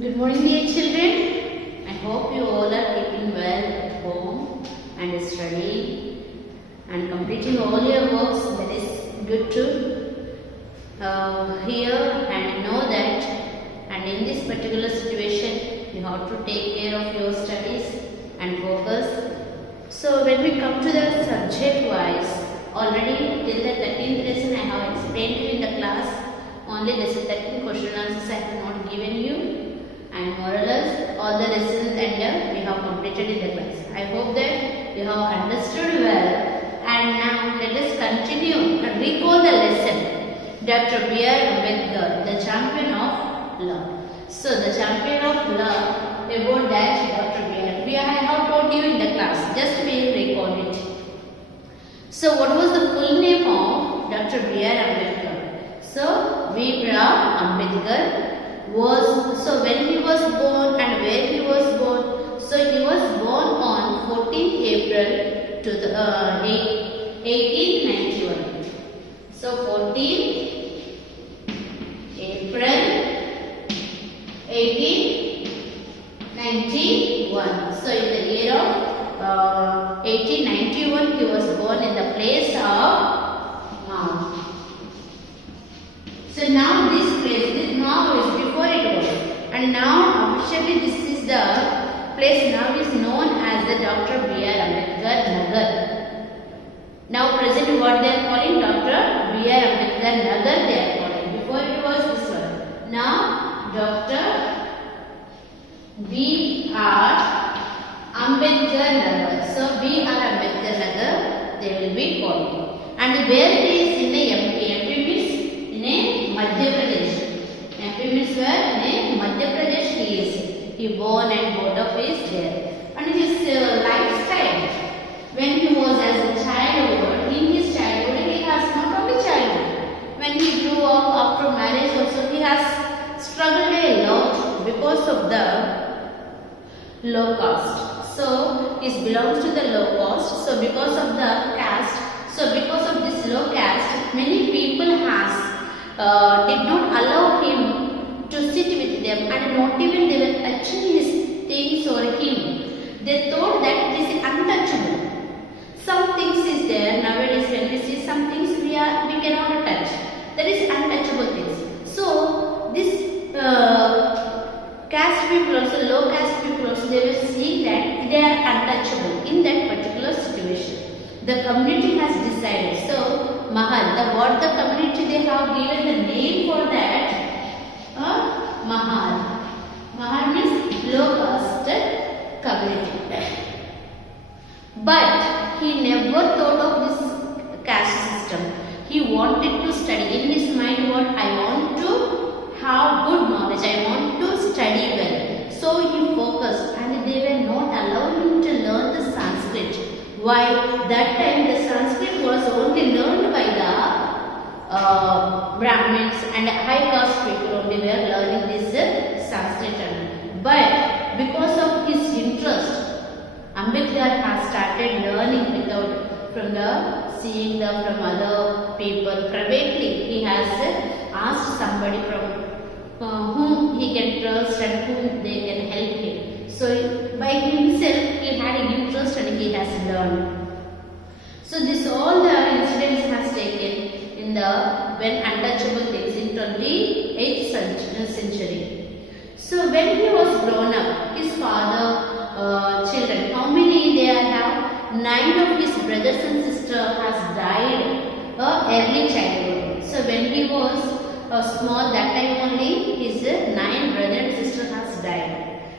Good morning, dear children. I hope you all are keeping well at home and studying and completing all your works. That is good to hear and know that. And in this particular situation, you have to take care of your studies and focus. So when we come to the subject wise, already till the 13th lesson I have explained to you in the class. Only lesson 13 question answers I have not given you. And more or less all the lessons and we have completed in the class. I hope that you have understood well. And now let us continue and recall the lesson. Dr. B.R. Ambedkar, the champion of law. So the champion of law, about that Dr. B.R. I have taught you in the class. Just we recall it. So what was the full name of Dr. B.R. Ambedkar? So B.R. Ambedkar was, so when he was born and where he was born. So he was born on 14th April to the 1891. So 14th April 1891. So in the year of 1891 he was born in the place of Mount. So now this place, this now is before it was, and now officially this is the place now is known as the Dr. B.R. Ambedkar Nagar. Now present what they are calling Dr. B.R. Ambedkar Nagar they are calling. Before it was this one. Now Dr. B.R. Ambedkar Nagar. So B.R. Ambedkar Nagar they will be calling. And where it is in the MP. MP means in a Madhya Pradesh. MP means where in a Madhya Pradesh he is. He born and both of is there. And his lifestyle, when he was as a child, in his childhood he has not only childhood. When he grew up after marriage also he has struggled a lot because of the low caste. So he belongs to the low caste. So because of the caste, so because of this low caste, many people did not allow him to sit with them, and not even they will touch his things or him. They thought that it is untouchable. Some things is there nowadays when we see some things we cannot touch. That is untouchable things. So this caste people also, low caste people also, they will see that they are untouchable in that particular situation. The community has decided. So Mahal, what the community they have given the name for that? Mahal. Mahal means low caste community. But he never thought of this caste system. He wanted to study. In his mind, what I want to have good knowledge. I want to study well. So he focused, and they were not allowing him to learn the Sanskrit. Why? That time the Sanskrit was only learned by the Brahmins and high caste people only were learning this Sanskrit. But because of his interest, Ambedkar has started learning from other people privately. He has asked somebody from whom he can trust and whom they can help him. So by himself he had an interest and he has learned. So this all the incidents has taken in the when untouchable things in 28th century. So when he was grown up, his father children, how many they have? 9 of his brothers and sisters has died early childhood. So when he was small, that time only his 9 brothers and sisters has died.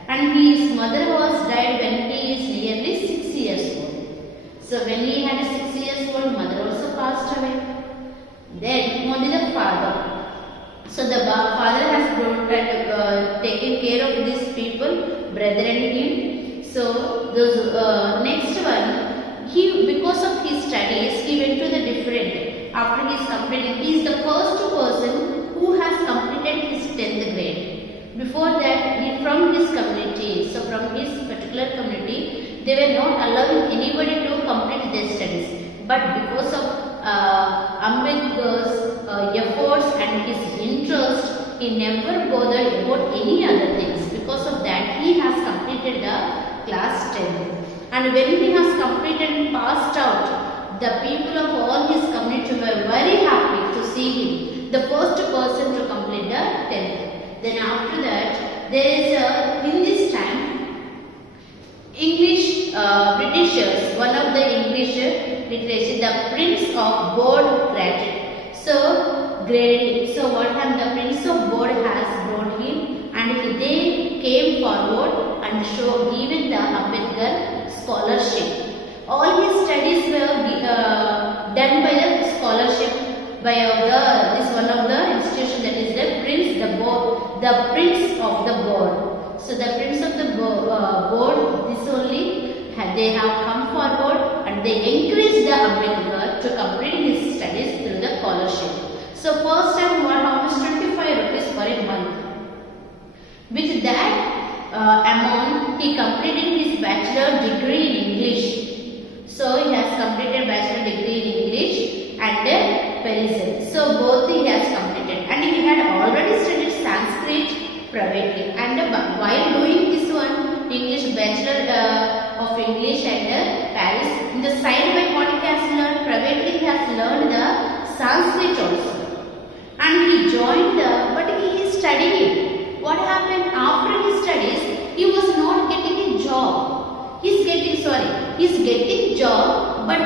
And his mother was died when he is nearly 6 years old. So when he had a 6 years old, mother also passed away. Then only the father. So the father has grown and taken care of these people, brother and him. So those next one, because of his studies, he went to the different. After his completing, he is the first person who has completed his 10th grade. Before that, from his community, so from his particular community, they were not allowing anybody to complete their studies. But because of Ambedkar's efforts and his interest, he never bothered about any other things. Because of that, he has completed the class 10th. And when he has completed and passed out, the people of all his community were very happy to see him, the first person to complete the 10th. Then after that, there is in this time, English Britishers, one of the English literature, the Prince of Board graduate. So what happened? The Prince of Board has brought him, and they came forward and given the Ambedkar scholarship. All his studies were done by the scholarship by this one of the institution, that is the Prince of the Board. So the Prince of the Board, this only they have come forward and they encouraged the Ambedkar to complete his studies through the scholarship. So first time how much? 25 rupees for a month. With that amount, he completed his bachelor degree in English. So he has completed bachelor degree in English and Persian. So both he has completed, and he had already studied Sanskrit privately. And while doing this one, English bachelor of English and Paris, in the side by what he has learned privately, he has learned the Sanskrit also. And he joined but he is studying. What happened after his studies? He was not getting a job. He's getting job, but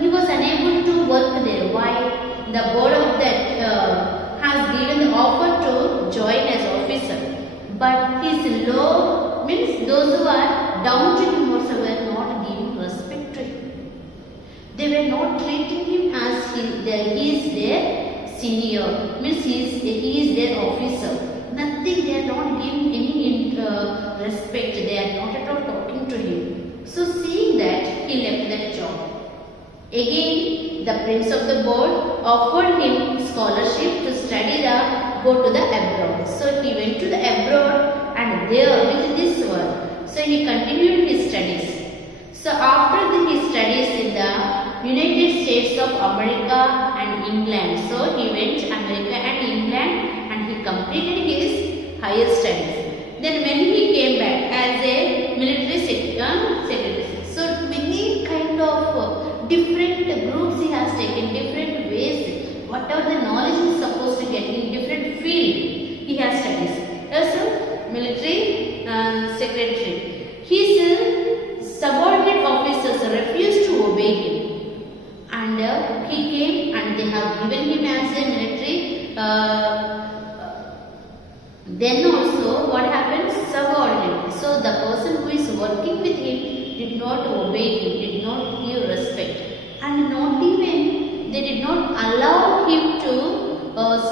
he was unable to work there. Why? The board of that has given the offer to join as officer. But his low means those who are down to him also were not giving respect to him. They were not treating him as he is their senior, means he is their officer. Nothing, they are not giving any respect. They are not at all talking to him. So seeing that, he left that job. Again, the Prince of the Board offered him scholarship to go to the abroad. So he went to the abroad, and there with this one, so he continued his studies. So after his studies in the United States of America and England, so he went to America and England and he completed his higher studies. Then when he came back as a military secretary, so many kind of different groups he has taken, different ways, whatever the knowledge he is supposed to get in different field, he has studies. Also military secretary, his subordinate officers refused to obey him, and he came and they have given him as a military. Then also what happens? Subordinate. So the person who is working with him did not obey him, did not give respect, and not even they did not allow him to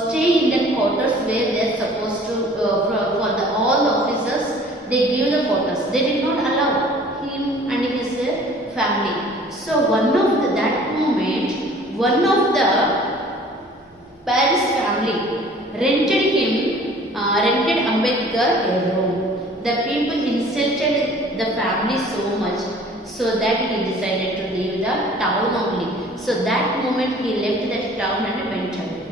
stay in the quarters where they are supposed to for the all officers. They give the quarters. They did not allow him and his family. So that moment, one of the Paris family rented Ambedkar a room. The people insulted the family so much, so that he decided to leave the town only. So that moment he left that town and went away.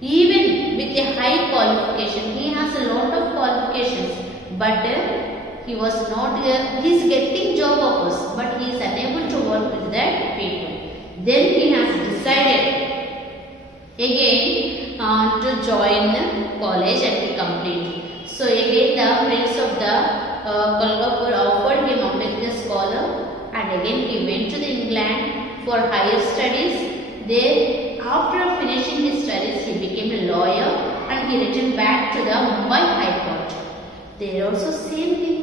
Even with a high qualification, he has a lot of qualifications, but he was not he is getting job offers, but he is unable to work with that people. Then he has decided again to join the college and to complete. So again the Prince of the Kolkapur offered him Ambedkar scholar, and again he went to the England for higher studies. There, after finishing his studies, he became a lawyer and he returned back to the Mumbai High Court. There also same thing.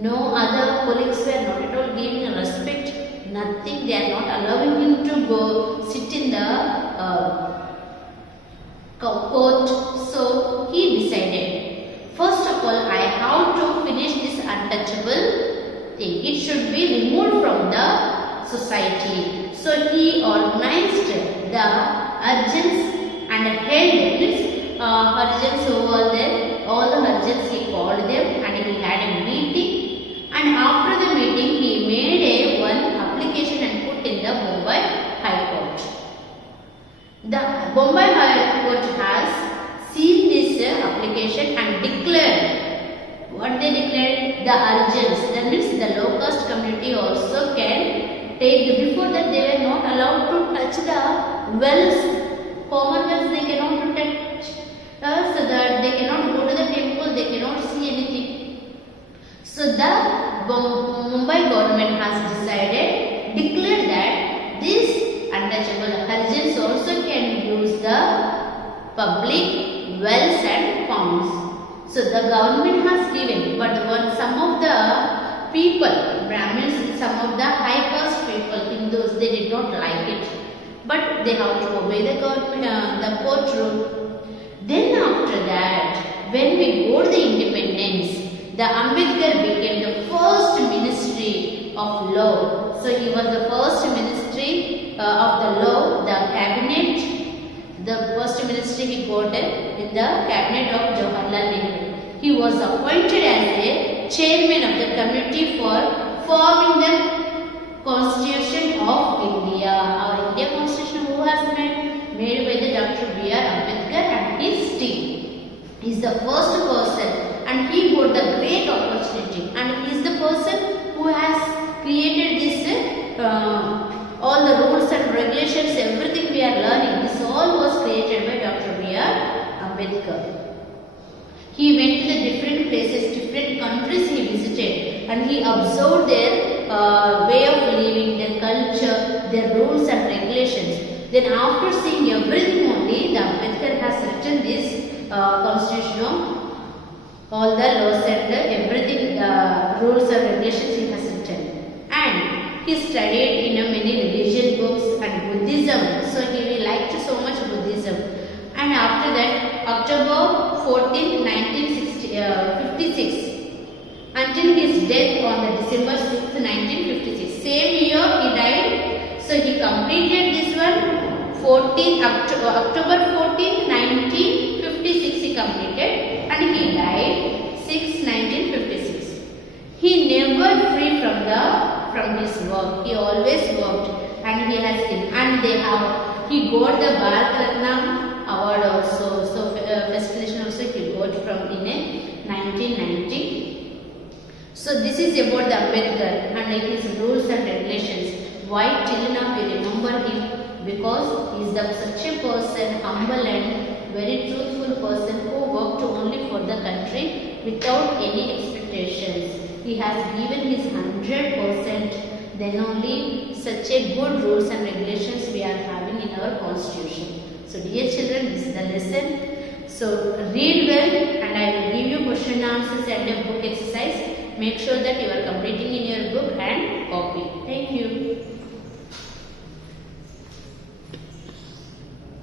No other colleagues were not at all giving respect. Nothing. They are not allowing him to go sit in the court. So he decided, first of all, I have to finish this untouchable thing. It should be removed from the society. So he organized the urgents and held urgents over there. All the urgents he called them and he had a meeting. And after the meeting, he made one application and put in the Mumbai High Court. The Bombay High Court has seen this application and declared what they declared? The Arjans, that means the low caste community also can take, before that they were not allowed to touch the wells, common wells they cannot to touch, so that they cannot go to the temple, they cannot see anything. So the Mumbai government has declared that these untouchable Arjans also can use the public wells and ponds. So the government has given, but some of the people, Brahmins, some of the high caste people, Hindus, they did not like it. But they have to obey the government, the court rule. Then after that, when we got the independence, the Ambedkar became the first ministry of law. So he was the first ministry of the law, the cabinet. The first ministry he got in the cabinet of Jawaharlal Nehru. He was appointed as a chairman of the committee for forming the Constitution of India. Our India Constitution who has made by the Dr. B.R. Ambedkar and his team. He is the first person and he got the great opportunity, and he is the person who has created this all the rules and regulations, everything we are learning, this all was created by Dr. B.R. Ambedkar. He went to the different places, different countries he visited, and he observed their way of living, their culture, their rules and regulations. Then after seeing everything only, the Ambedkar has written this constitution of all the laws and everything, rules and regulations he has written. And he studied in many religious books and Buddhism. So he liked so much Buddhism. And after that, October 14, 1956, until his death on the December 6, 1956. Same year he died. So he completed this one. October 14, 1956 he completed, and he died 6, 1956. He never free from his work. He always worked, and he has he got the Bharat Ratna award also. So festivation also he got from in 1990. So this is about the Ambedkar and his rules and regulations. Why till now we remember him? Because he is such a person, humble and very truthful person who worked only for the country without any expectations. He has given his 100%, then only such a good rules and regulations we are having in our constitution. So dear children, this is the lesson. So read well, and I will give you question answers and a book exercise. Make sure that you are completing in your